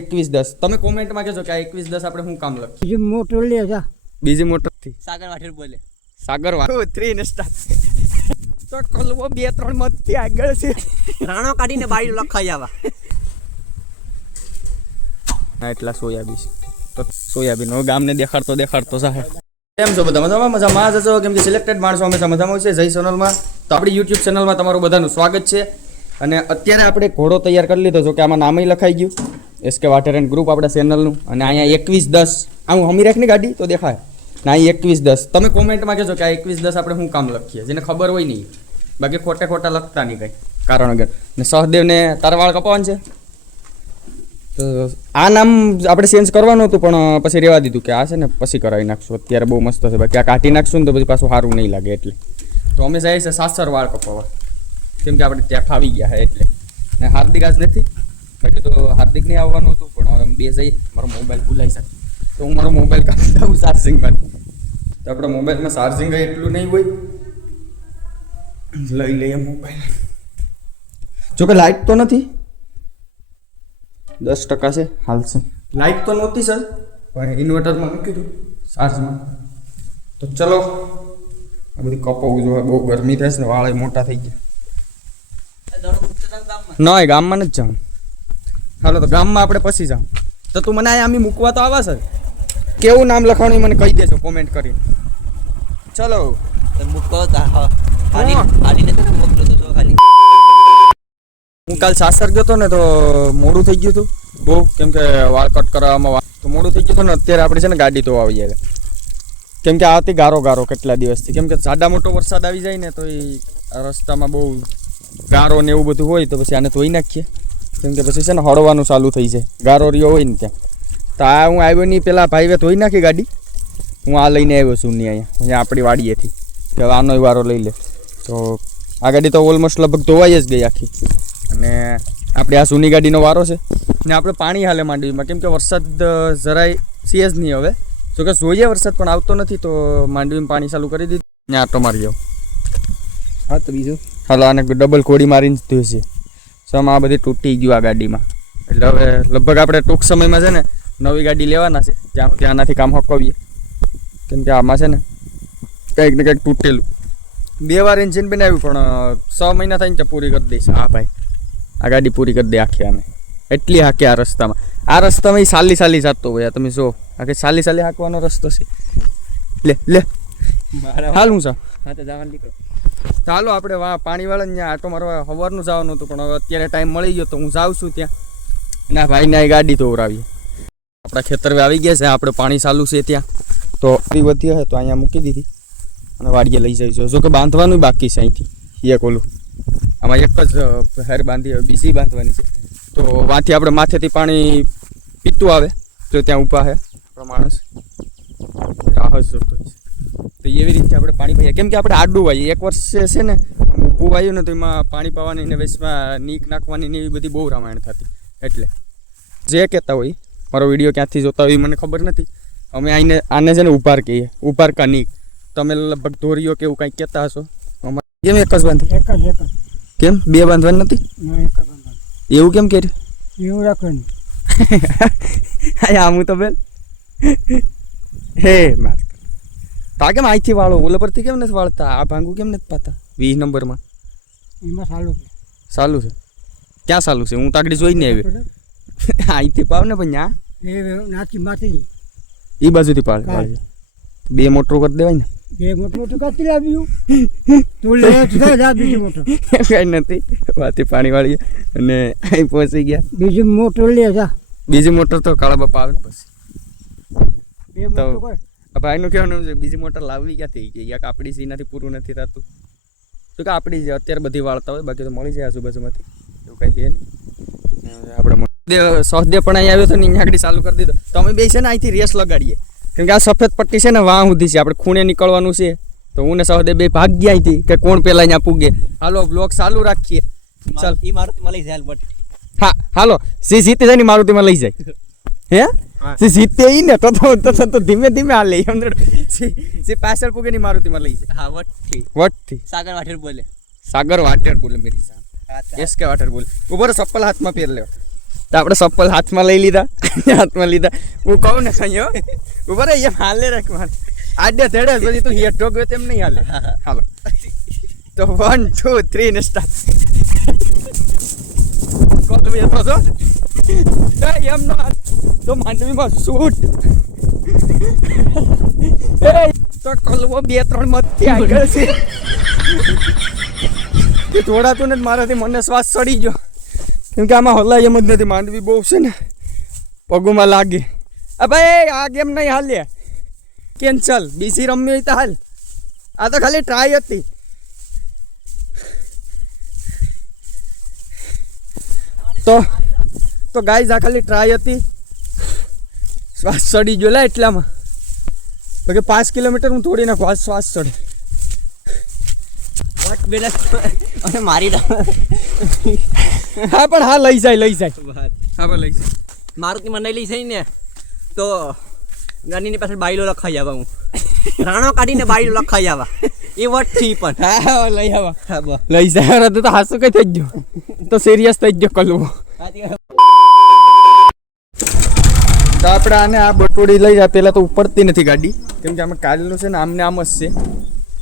એકવીસ દસ. તમે કોમેન્ટમાં કહેશો કે આ એકવીસ દસ આપણે શું કામ લખીએ? બીજું મોટું લે જા. બીજી મોટરથી. સાગર વાઠેર બોલે. સાગર વાઠેર થ્રી ને સ્ટાર તો કલવો બે ત્રણ મતથી આગળ છે. રાણો કાઢીને બારી લખાઈ આવા. હા એટલા સોયાબીન તો સોયાબીન હવે ગામને દેખાડતો દેખાડતો સાહેબ કેમ છો બધા? મજામાં? મજામાં જશો કેમ કે સિલેક્ટેડ માણસો હંમેશા મજામાં છે. જય સોનલમાં. તો આપણી યુટ્યુબ ચેનલમાં તમારું બધાનું સ્વાગત છે. અને અત્યારે આપણે ઘોડો તૈયાર કરી લીધો છો કે આમાં નામય લખાઈ ગયું. એસકે વાટર એન્ડ ગ્રુપ આપણા ચેનલનું અને અહીંયા એકવીસ દસ. આ હું હમી રાખની ગાડી, તો દેખાય. ના અહીં એકવીસ દસ. તમે કોમેન્ટમાં કહેજો કે આ એકવીસ દસ આપણે શું કામ લખીએ? જેને ખબર હોય નહીં. બાકી ખોટે ખોટા લખતા નહીં કંઈ. કારણ વગર ને સહદેવને તારા વાળ કપાવાનું છે? તો આ નામ આપણે ચેન્જ કરવાનું હતું, પણ પછી રહેવા દીધું કે આ છે ને, પછી કરાવી નાખશું. અત્યારે બહુ મસ્ત છે. બાકી આ કાઢી નાખશું ને તો પછી પાછું સારું નહીં લાગે એટલે. તો અમે જઈએ છે સાસર વાળ કપાવવા. કેમ કે આપણે ત્યાં ફાવી ગયા છે એટલે. ને હાર્દિક આજ નથી? બાકી તો હાર્દિક નહીં આવવાનું હતું પણ એમ બેસાઈ બે જઈએ. મારો મોબાઈલ ભૂલાઈ શકે તો હું મારો મોબાઈલ કાઢી દઉં ચાર્જિંગમાં તો આપણા મોબાઈલમાં ચાર્જિંગ એટલું નહીં હોય. લઈ લઈએ મોબાઈલ. જોકે લાઇટ તો નથી. દસ ટકા છે હાલ છે. લાઇટ તો નહોતી સર પણ ઇન્વર્ટરમાં મૂકી દઉં ચાર્જમાં તો ચલો આ બધી કપાવવું જોઈએ બહુ ગરમી થાય છે ને વાળે મોટા થઈ ગયા. ના એ ગામમાં નથી જવાનું. હાલો તો ગામમાં આપણે પછી જાઉં. તો તું મને અહીંયા આમી મૂકવા તો આવા છે કેવું નામ લખવાનું મને કહી દેજો કોમેન્ટ કરીને. ચલો. મૂકો હું. કાલ સાસર ગયો હતો ને તો મોડું થઈ ગયું હતું. બહુ કેમ કે વાળ કટ કરવામાં તો મોડું થઈ ગયું હતું ને અત્યારે આપણે છે ને ગાડી તો આવી જાય કેમ કે આથી ગારો ગારો કેટલા દિવસથી. કેમ કે સાડા મોટો વરસાદ આવી જાય ને તો એ રસ્તામાં બહુ ગારો ને એવું બધું હોય તો પછી આને ધોઈ નાખીએ. કેમ કે પછી છે ને હળવાનું ચાલુ થઈ જાય. ગારો રહ્યો હોય ને ત્યાં. તો આ હું આવ્યો નહીં પેલા ભાઈએ ધોઈ નાખી ગાડી. હું આ લઈને આવ્યો છું નહીં અહીંયા અહીંયા આપણી વાડીએથી. કે હવે આનો વારો લઈ લે. તો આ ગાડી તો ઓલમોસ્ટ લગભગ ધોવાઈ જ ગઈ આખી. અને આપણે આ સૂની ગાડીનો વારો છે. ને આપણે પાણી હાલે માંડવીમાં. કેમ કે વરસાદ જરાય છે જ નહીં હવે. જો કે જોઈએ વરસાદ પણ આવતો નથી તો માંડવીમાં પાણી ચાલુ કરી દીધું. ને આટો મારી જાઓ હા તો બીજું? હાલો આને ડબલ કોડી મારીને જ ધોઈશે સમ આ બધી તૂટી ગયું આ ગાડીમાં. એટલે હવે લગભગ આપણે ટૂંક સમયમાં છે ને નવી ગાડી લેવાના છે જ્યાં ત્યાં આનાથી કામ હકવીએ કેમ કે આમાં છે ને કંઈક ને કંઈક તૂટેલું. બે વાર એન્જિન બનાવ્યું પણ છ મહિના થઈને પૂરી કરી દઈશ. હા ભાઈ. આ ગાડી પૂરી કરી દે આખી આને. એટલી હાકે આ રસ્તામાં. આ રસ્તામાં એ સાલી સાલી જતો હોય તમે જો આખી સાલી સાલી હાંકવાનો રસ્તો છે. લે લે. હાલ હું સા હા તો જવાનું નીકળો. ચાલો આપણે વા પાણીવાળા ત્યાં આટો મારવા સવારનું જવાનું હતું, પણ હવે અત્યારે ટાઈમ મળી ગયો તો હું જાઉં છું ત્યાં. ના ભાઈને એ ગાડી તો ઉરાવીએ આપણા ખેતર આવી ગયા છે, આપણે પાણી ચાલુ છે ત્યાં. તો ફરી વધી હે, તો અહીંયા મૂકી દીધી. અને વાડીએ લઈ જઈશું. જો કે બાંધવાનું બાકી છે અહીંથી. એક ઓલું. આમાં એક જ હેર બાંધી બીજી બાંધવાની છે. તો વાંથી આપણે માથેથી પાણી પીતું આવે, તો ત્યાં ઊભા છે આપણો માણસ. રાહ જોતો છે. તો એવી રીતે આપણે પાણી પાઈએ. કેમ કે આપણે આડું વાઈએ. એક વર્ષે છે ને ઊભું વાયું ને તો એમાં પાણી પાવાની ને વેસમાં નીક નાખવાની ને એવી બધી બહુ રામાયણ થતી. એટલે જે કહેતા હોય મારો વીડિયો ક્યાંથી જોતા હોય મને ખબર નથી. અમે આઈને આને છે ને ઉભાર કહીએ. ઉભાર કા નીક. તમે લગભગ ધોરીઓ કે એવું કંઈક કહેતા હશો. અમારે કેમ એક જ બાંધી એક જ એક જ. કેમ? બે બાંધવાની નથી? એવું કેમ કર્યું? એવું રાખવાનું. હા હું તો બેન. હે માર. તો કેમ અહીંથી વાળો ઓલા પરથી કેમ નથી વાળતા આ ભાંગુ કેમ નથી પાતા વીસ નંબરમાં એમાં સારું છે ચાલુ છે ક્યાં સારું છે હું તાગડી જોઈને આવ્યો અહીંથી પાવ ને પણ એ નાચી માથી એ બાજુથી પાડે બે મોટરું કરી દેવાય ને બે મોટું મોટું કાચી લાવ્યું તું લે તું બીજું મોટું કાંઈ નથી વાતી પાણી વાળી અને અહીં પહોંચી ગયા બીજું મોટર લે જા બીજી મોટર તો કાળા બાપા આવે ને પછી બે તો મોટું ભાઈનું કહેવાનું છે બીજી મોટર લાવવી ક્યાંથી? કે યાક આપણી સીનાથી પૂરું નથી થતું. તો કે આપણી જે અત્યારે બધી વાળતા હોય બાકી તો મળી જાય આજુબાજુમાંથી. એવું કંઈ છે નહીં. આપણે સહદેવ પણ અહીં આવ્યો તો ને અહીંયા આગળ ચાલુ કરી દીધો. તો અમે બે છે ને અહીંથી રેસ લગાડીએ. કેમ કે આ સફેદ પટ્ટી છે ને વાં સુધી છે. આપણે ખૂણે નીકળવાનું છે. તો હું ને સહદેવ બે ભાગ ગયા અહીંથી કે કોણ પહેલા અહીંયા પૂગે. હાલો બ્લોક ચાલુ રાખીએ. ચાલ. એ મારુતિમાં લઈ જાય હા હાલો. જે જીતે જાય ને મારુતિમાં લઈ જાય. હે? સી જીતે ઈ ને તો તો તો- તો- ધીમે ધીમે હાલે અંદર જે પાછળ પૂગે ની મારુતિમાં લઈ જાય. હા વટથી. વટથી. સાગર વાઠેર બોલે. સાગર વાટર બોલે મેરી સામે. એસ કે વાટર બોલે. ઊભો ચપ્પલ હાથમાં પહેર લ્યો તો આપણે ચપ્પલ હાથમાં લઈ લીધા. હાથમાં લીધા. હું કહું ને હો. ઊભા રહે એમ હાલે રાખ મારે આડે ધેડે પછી તું હેઠ ઠોકવે તેમ નહીં હાલે. હાલો. તો વન ટુ થ્રી ને સ્ટાર્ટ કોલ બે તો છો એ એમ નો તો માંડવીમાં શૂટ એ તો કલવો બે ત્રણ મતથી આગળ છે. તે જોડાતું ને મારાથી મને શ્વાસ ચડી ગયો. કેમ કે આમાં હલાય એમ જ નથી માંડવી બહુ છે ને. પગુમાં લાગે. આ ભાઈ આ ગેમ નહીં હાલે. કેન્સલ. બીસી રમવી હોય તો હાલ. આ તો ખાલી ટ્રાય હતી. તો તો ગાઈઝ આ ખાલી ટ્રાય હતી. શ્વાસ ચડી ગયો લા એટલામાં. તો કે પાંચ કિલોમીટર હું થોડી નાખું આ શ્વાસ ચડે વોટ બેલા અને મારી હા પણ હા લઈ જાય લઈ જાય. હા પણ લઈ જાય મારુતિ મને લઈ જઈ ને તો ગાડીની પાછળ બાયલો લખાઈ આવા હું. રાણો કાઢીને બાયલો લખાઈ આવા. એ વટથી પણ. હા લઈ આવા. લઈ જાય તો હાસુ કઈ થઈ ગયો? તો સિરિયસ થઈ ગયો કલવો તો આપણે આને આ બટોડી લઈ જાય. પહેલાં તો ઉપડતી નથી ગાડી. કેમ કે આમાં કાલનું છે ને આમને આમ જ છે.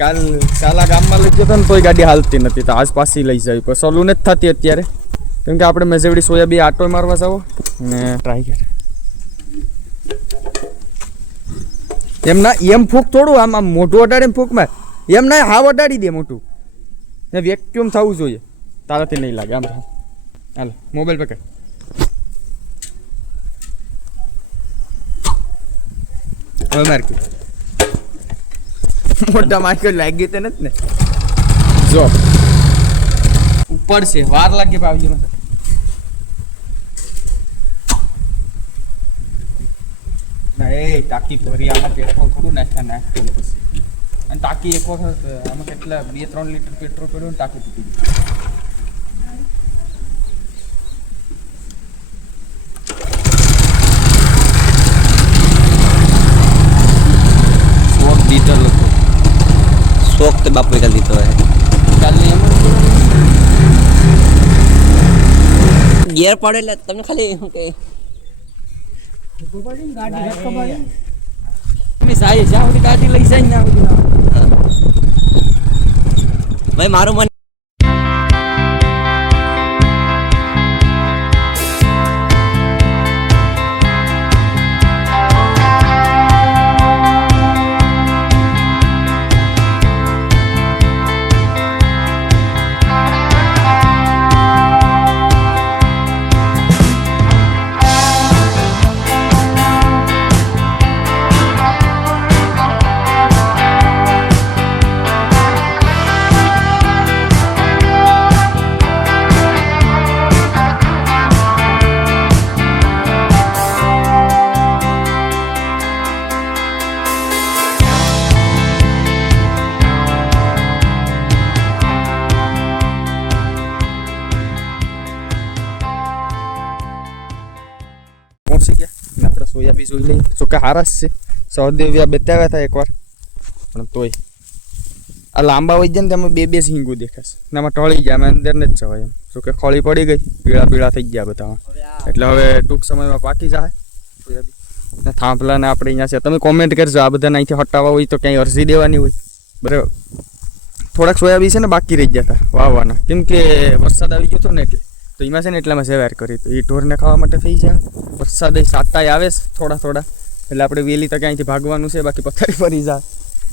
કાલ કાલા ગામમાં લઈ જતો ને તોય ગાડી હાલતી નથી. તો આજ પાછી લઈ જાય. પણ સલું નથી થતી અત્યારે. કેમ કે આપણે મેઝેવડી સોયાબી આટો મારવા જાવ ને ટ્રાય કરે. એમ ના એમ ફૂક થોડું આમ આમ મોઢું અટાડે ફૂકમાં એમ ના હાવ અટાડી દે મોટું ને વેક્યુમ થવું જોઈએ. તારાથી નહીં લાગે આમ હાલ મોબાઈલ પકડ. હવે માર્કેટ મોટા માર્કેટ લાગી તો નથી ને. જો. ઉપર છે, વાર લાગે પાવજી માં ના, એ ટાંકી ભરી, આમાં પેટ્રોલ થોડું નાખી દે પછી. અને ટાંકી એક વખત, આમાં કેટલા, બે, ત્રણ લીટર પેટ્રોલ પડ્યું ને ટાંકી તૂટી ગઈ શોખ ડીઝલ હતું શોખ તો બાપુ કરી દીધો હે કાલની એમ ગેર પડે એટલે તમને ખાલી શું કે ગાડી ધક્કો મારી. તમે જાય જ્યાં સુધી ગાડી લઈ જાય ને ત્યાં સુધી ના. ભાઈ મારું મન કે હારસ છે. સહદેવ્યા બતાવ્યા હતા એકવાર. પણ તોય. આ લાંબા વહી જાય ને તેમાં બે બે સિંગુ દેખાશે. ને આમાં ટળી ગયા અમે અંદર ને જ જવાય એમ. શું કે ખોળી પડી ગઈ? પીળા પીળા થઈ ગયા બધામાં એટલે હવે ટૂંક સમયમાં પાકી જાય ને થાંભલા ને આપણે અહીંયા છે. તમે કોમેન્ટ કરજો આ બધાને અહીંથી હટાવવા હોય તો ક્યાંય અરજી દેવાની હોય. બરાબર. થોડાક સોયાબી છે ને બાકી રહી ગયા હતા વાવવાના. કેમ કે વરસાદ આવી ગયો હતો ને એટલે. તો એમાં છે ને એટલામાં સેવાર કરી તો એ ઢોરને ખાવા માટે થઈ જાય વરસાદ એ સાટાય આવે છે થોડા થોડા. એટલે આપણે વહેલી તકે અહીંથી ભાગવાનું છે બાકી પથારી ફરી જા.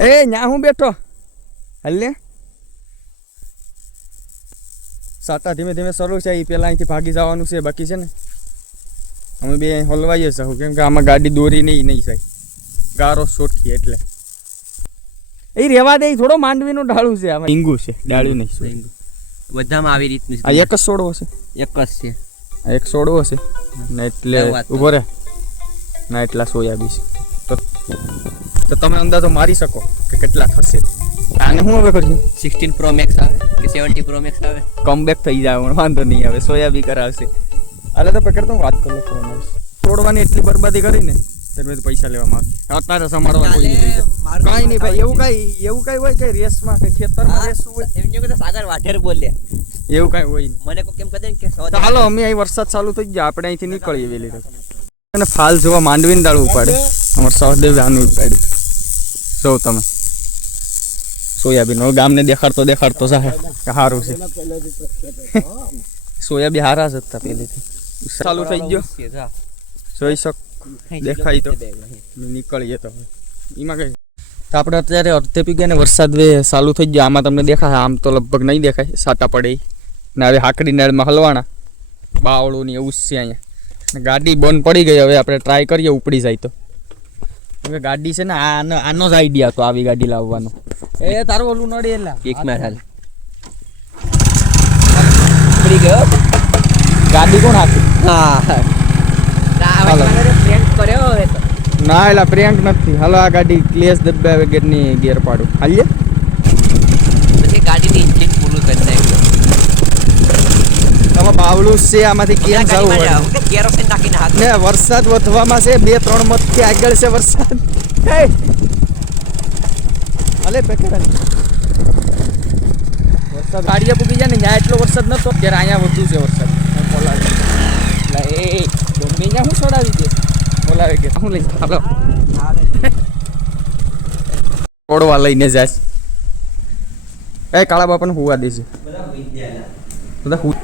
એ ન્યા હું બેઠો? હલ્લે સાટા ધીમે ધીમે શરૂ છે એ પહેલાં અહીંથી ભાગી જવાનું છે બાકી છે ને. અમે બે અહીં હલવાઈએ છું કેમ કે આમાં ગાડી દોરી નહીં નહીં જાય ગારો સોટકી એટલે. એ રેવા દે થોડો માંડવીનું ડાળું છે આમાં. ઈંગું છે ડાળું નહીં. બધામાં આવી રીતનું આ એક જ સોડવો છે. એક જ છે. એક સોડવો છે. ને એટલે. ઊભો રે. ના એટલા સોયાબી છે તો તો તમે અંદાજો મારી શકો કે કેટલા થશે. આને શું હવે કરશું? સિક્સટીન પ્રો મેક્સ આવે કે સેવન્ટી પ્રો મેક્સ આવે? કમબેક થઈ જાય વાંધો નહીં આવે સોયાબી કરાવશે. હાલે તો પકડ તો વાત કરું ફોન તોડવાની એટલી બરબાદી કરીને ને તો પૈસા લેવામાં આવે અત્યારે સમાડવા કોઈ નહીં કાંઈ નહીં ભાઈ એવું કાંઈ એવું કાંઈ હોય કે રેસમાં કે ખેતરમાં રેસ હોય? એમ કે સાગર વાઢેર બોલે. એવું કાંઈ હોય મને કોઈ કેમ કહે કે હાલો અમે અહીં વરસાદ ચાલુ થઈ ગયા આપણે અહીંથી નીકળીએ વેલી તક અને ફાલ જોવા માંડવીને દાળ ઉપાડે અમારે સહદેવ આનું ઉપાડે જો તમે. સોયાબીન હવે ગામને દેખાડતો દેખાડતો સાહેબ. સારું છે. સોયાબીન હારા જ હતા પહેલેથી. ચાલુ થઈ ગયો. જોઈ શક. દેખાય તો. નીકળીએ તો એમાં કઈ. તો આપણે અત્યારે અડધે પી ગયા ને વરસાદ ચાલુ થઈ ગયો. આમાં તમને દેખાય. આમ તો લગભગ નહીં દેખાય. સાટા પડે. ને હવે હાકડી નાળમાં હલવાના. બાવળું ને એવું છે અહીંયા. ગાડી બંધ પડી ગઈ હવે આપણે ટ્રાય કરીએ ઉપડી જાય તો. હવે ગાડી છે ને આનો આનો જ આઈડિયા હતો આવી ગાડી લાવવાનો. એ તારું ઓલું નડે એલા એક મિનિટ હાલ. ઉપડી ગયો. ગાડી કોણ હાકી? હા. ના એલા પ્રિયંક નથી. હાલો આ ગાડી ક્લેશ દબાવે ગેરની ગેર પાડું. હાલીએ પછી ગાડીની એન્જિન પૂરું કરી નાખ્યું બાવળું છે આમાંથી કેમ જવું? પડે કેરોસીન નાખીને હાથ ને વરસાદ વધવામાં છે બે ત્રણ મત કે આગળ છે વરસાદ! અલે પેકેટ. વરસાદ ગાડીએ પૂકી જાય ને ત્યાં એટલો વરસાદ નતો અત્યારે અહીંયા વધુ છે વરસાદ. બોલાવે એટલે એ ગમે ત્યાં હું છોડાવી દે. બોલાવે કે હું લઈ હાલો. તોડવા લઈને જાય. એ કાળા બાપાને હુવા દે છે બધા હું